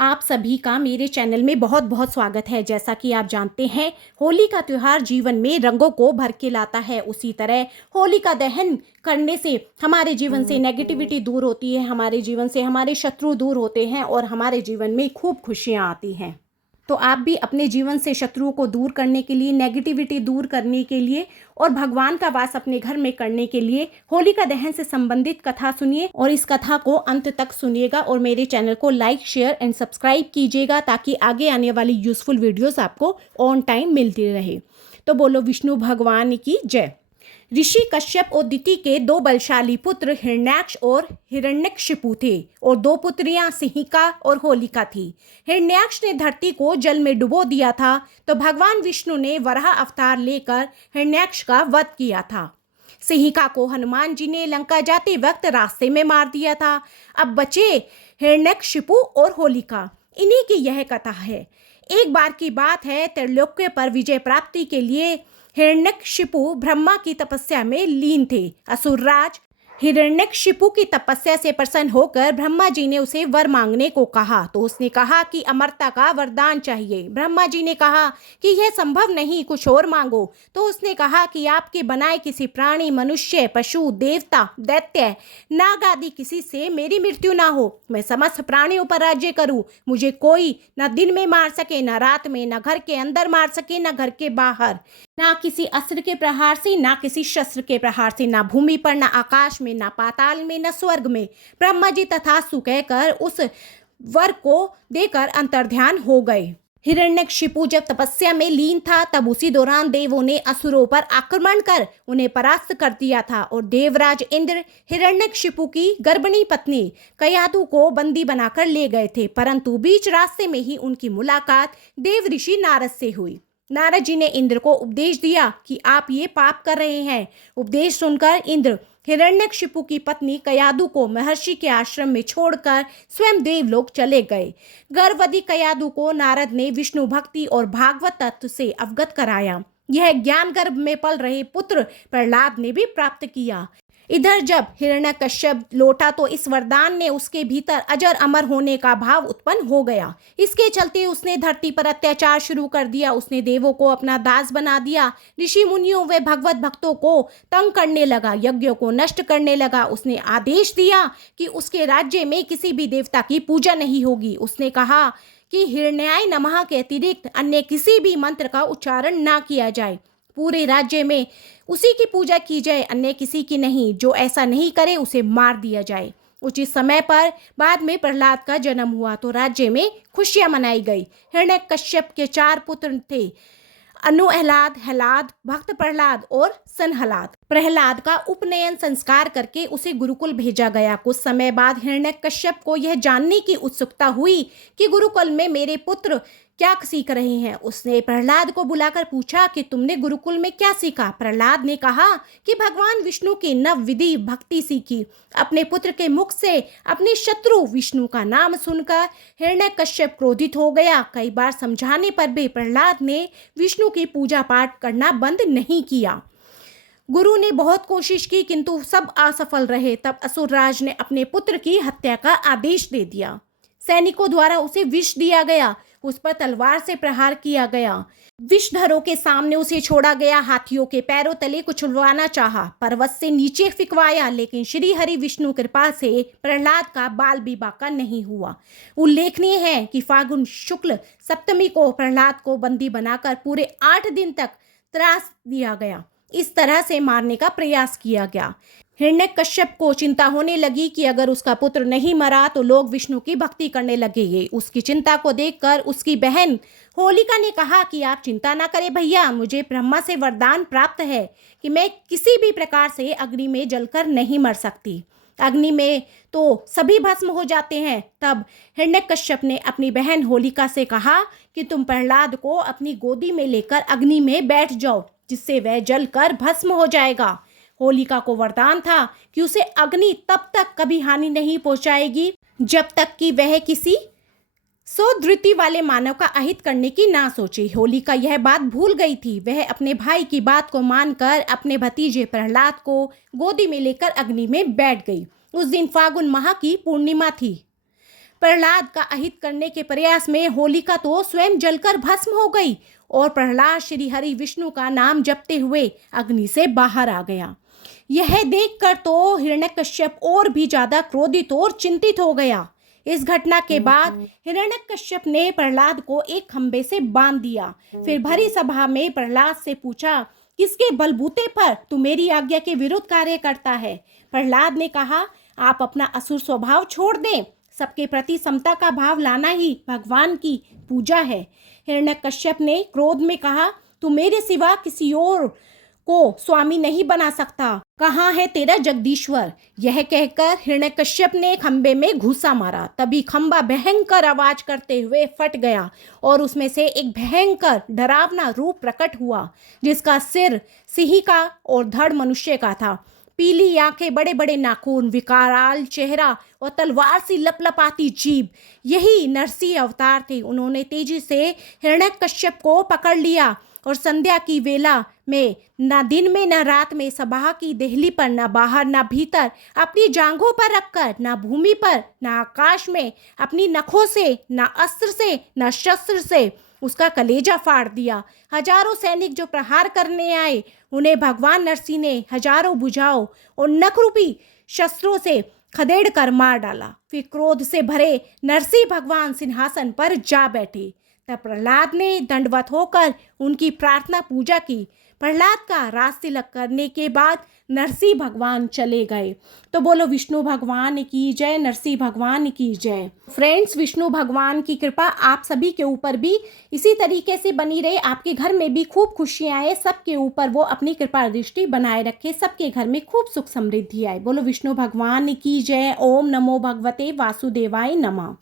आप सभी का मेरे चैनल में बहुत बहुत स्वागत है। जैसा कि आप जानते हैं, होली का त्यौहार जीवन में रंगों को भर के लाता है। उसी तरह होली का दहन करने से हमारे जीवन से नेगेटिविटी दूर होती है, हमारे जीवन से हमारे शत्रु दूर होते हैं और हमारे जीवन में खूब खुशियाँ आती हैं। तो आप भी अपने जीवन से शत्रुओं को दूर करने के लिए, नेगेटिविटी दूर करने के लिए और भगवान का वास अपने घर में करने के लिए होलिका दहन से संबंधित कथा सुनिए और इस कथा को अंत तक सुनिएगा और मेरे चैनल को लाइक, शेयर एंड सब्सक्राइब कीजिएगा ताकि आगे आने वाली यूजफुल वीडियोस आपको ऑन टाइम मिलती रहे। तो बोलो विष्णु भगवान की जय। ऋषि कश्यप और दिति के दो बलशाली पुत्र हिरण्याक्ष और हिरण्यकशिपु थे और दो पुत्रियां सिंहिका और होलिका थी। हिरण्याक्ष ने धरती को जल में डुबो दिया था तो भगवान विष्णु ने वराह अवतार लेकर हिरण्याक्ष का वध किया था। सिंहिका को हनुमान जी ने लंका जाते वक्त रास्ते में मार दिया था। अब बचे हिरण्यकशिपु और होलिका। इन्हीं की यह कथा है। एक बार की बात है, त्रैलोक्य पर विजय प्राप्ति के लिए हिरण्यकशिपु ब्रह्मा की तपस्या में लीन थे। असुरराज हिरण्यकशिपु की तपस्या से प्रसन्न होकर ब्रह्मा जी ने उसे वर मांगने को कहा तो उसने कहा कि अमरता का वरदान चाहिए। ब्रह्मा जी ने कहा कि यह संभव नहीं, कुछ और मांगो। तो उसने कहा कि आपके बनाए किसी प्राणी, मनुष्य, पशु, देवता, दैत्य, नाग आदि किसी से मेरी मृत्यु ना हो। मैं समस्त प्राणियों पर राज्य करूं। मुझे कोई न दिन में मार सके, न रात में, न घर के अंदर मार सके, न घर के बाहर, ना किसी अस्त्र के प्रहार से, ना किसी शस्त्र के प्रहार से, ना भूमि पर, ना आकाश में, ना पाताल में, न स्वर्ग में। ब्रह्मा जी तथास्तु कहकर उस वर को देकर अंतर्ध्यान हो गए। हिरण्यकशिपु जब तपस्या में लीन था तब उसी दौरान देवों ने असुरों पर आक्रमण कर उन्हें परास्त कर दिया था और देवराज इंद्र हिरण्यकशिपु की गर्भिणी पत्नी कयाधु को बंदी बनाकर ले गए थे। परंतु बीच रास्ते में ही उनकी मुलाकात देव ऋषि नारद से हुई। नारद जी ने इंद्र को उपदेश दिया कि आप ये पाप कर रहे हैं। उपदेश सुनकर इंद्र हिरण्यकशिपु की पत्नी कयाधु को महर्षि के आश्रम में छोड़कर स्वयं देवलोक चले गए। गर्भवती कयाधु को नारद ने विष्णु भक्ति और भागवत तत्व से अवगत कराया। यह ज्ञान गर्भ में पल रहे पुत्र प्रहलाद ने भी प्राप्त किया। इधर जब हिरण्यकश्यप लौटा तो इस वरदान ने उसके भीतर अजर अमर होने का भाव उत्पन्न हो गया। इसके चलते उसने धरती पर अत्याचार शुरू कर दिया। उसने देवों को अपना दास बना दिया, ऋषि मुनियों व भगवत भक्तों को तंग करने लगा, यज्ञों को नष्ट करने लगा। उसने आदेश दिया कि उसके राज्य में किसी भी देवता की पूजा नहीं होगी। उसने कहा कि हिरण्याय नमः के अतिरिक्त अन्य किसी भी मंत्र का उच्चारण ना किया जाए। पूरे राज्य में उसी की पूजा की जाए, अन्य किसी की नहीं। जो ऐसा नहीं करे उसे मार दिया जाए। उचित समय पर बाद में प्रहलाद का जन्म हुआ तो राज्य में खुशियां मनाई गई। हिरण्यकश्यप के 4 पुत्र थे, अनुहलाद, हलाद, भक्त प्रहलाद और सनहलाद। प्रहलाद का उपनयन संस्कार करके उसे गुरुकुल भेजा गया। कुछ समय बाद हिरण्यकश्यप को यह जानने की उत्सुकता हुई कि गुरुकुल में मेरे पुत्र क्या सीख रहे हैं। उसने प्रहलाद को बुलाकर पूछा कि तुमने गुरुकुल में क्या सीखा। प्रहलाद ने कहा कि भगवान विष्णु की नव विधि भक्ति सीखी। अपने पुत्र के मुख से अपने शत्रु विष्णु का नाम सुनकर हिरण्यकश्यप क्रोधित हो गया। कई बार समझाने पर भी प्रहलाद ने विष्णु की पूजा पाठ करना बंद नहीं किया। गुरु ने बहुत कोशिश की किंतु सब असफल रहे। तब असुरराज ने अपने पुत्र की हत्या का आदेश दे दिया। सैनिकों द्वारा उसे विष दिया गया। उस पर तलवार से प्रहार किया गया। विषधरों के सामने उसे छोड़ा गया। हाथियों के पैरों तले कुचलवाना चाहा, पर्वत से नीचे फिकवाया, लेकिन श्री हरि विष्णु कृपा से प्रहलाद का बाल विवाह का नहीं हुआ। उल्लेखनीय है कि फागुन शुक्ल सप्तमी को प्रहलाद को बंदी बनाकर पूरे 8 दिन तक त्रास दिया गया। इस तरह से मारने का प्रयास किया गया। हिरण्यकश्यप को चिंता होने लगी कि अगर उसका पुत्र नहीं मरा तो लोग विष्णु की भक्ति करने लगेंगे। उसकी चिंता को देखकर उसकी बहन होलिका ने कहा कि आप चिंता ना करें भैया, मुझे ब्रह्मा से वरदान प्राप्त है कि मैं किसी भी प्रकार से अग्नि में जलकर नहीं मर सकती। अग्नि में तो सभी भस्म हो जाते हैं। तब हिरण्यकश्यप ने अपनी बहन होलिका से कहा कि तुम प्रहलाद को अपनी गोदी में लेकर अग्नि में बैठ जाओ, जिससे वह जलकर भस्म हो जाएगा। होलिका को वरदान था कि उसे अग्नि तब तक कभी हानि नहीं पहुंचाएगी जब तक कि वह किसी सौधृति वाले मानव का अहित करने की ना सोचे। होलिका यह बात भूल गई थी। वह अपने भाई की बात को मानकर अपने भतीजे प्रहलाद को गोदी में लेकर अग्नि में बैठ गई। उस दिन फागुन माह की पूर्णिमा थी। प्रहलाद का अहित करने के प्रयास में होलिका तो स्वयं जलकर भस्म हो गई और प्रहलाद श्री हरि विष्णु का नाम जपते हुए अग्नि से बाहर आ गया। यह देखकर तो हिरण्यकश्यप और भी ज्यादा क्रोधित और चिंतित हो गया। इस घटना के बाद हिरण्यकश्यप ने प्रहलाद को एक खंबे से बांध दिया। फिर भरी सभा में प्रहलाद से पूछा, किसके बलबूते पर तू मेरी आज्ञा के विरुद्ध कार्य करता है? प्रहलाद ने कहा, आप अपना असुर स्वभाव छोड़ दें। सबके प्रति समता का भाव लाना ही भगवान की पूजा है। हिरण्यकश्यप ने क्रोध में कहा, तू मेरे सिवा किसी और को स्वामी नहीं बना सकता। कहाँ है तेरा जगदीश्वर? यह कहकर हिरण्यकश्यप ने खंबे में घूसा मारा। तभी खंबा भयंकर आवाज करते हुए फट गया और उसमें से एक भयंकर डरावना रूप प्रकट हुआ, जिसका सिर सिंह का और धड़ मनुष्य का था। पीली आंखें, बड़े बड़े नाखून, विकराल चेहरा और तलवार सी लपलपाती जीभ, यही नरसिंह अवतार थे। उन्होंने तेजी से हिरण्यकश्यप को पकड़ लिया और संध्या की वेला में, न दिन में न रात में, सभा की देहली पर, न बाहर न भीतर, अपनी जांघों पर रखकर, न भूमि पर न आकाश में, अपनी नखों से, न अस्त्र से न शस्त्र से उसका कलेजा फाड़ दिया। हजारों सैनिक जो प्रहार करने आए, उन्हें भगवान नरसिंह ने हजारों भुजाओं और नखरूपी शस्त्रों से खदेड़ कर मार डाला। फिर क्रोध से भरे नरसिंह भगवान सिंहासन पर जा बैठे। तब प्रहलाद ने दंडवत होकर उनकी प्रार्थना पूजा की। प्रहलाद का राज तिलक करने के बाद नरसिंह भगवान चले गए। तो बोलो विष्णु भगवान की जय, नरसिंह भगवान की जय। फ्रेंड्स, विष्णु भगवान की कृपा आप सभी के ऊपर भी इसी तरीके से बनी रहे। आपके घर में भी खूब खुशियाँ आए, सबके ऊपर वो अपनी कृपा दृष्टि बनाए रखे, सबके घर में खूब सुख समृद्धि आए। बोलो विष्णु भगवान की जय। ओम नमो भगवते वासुदेवाय नमः।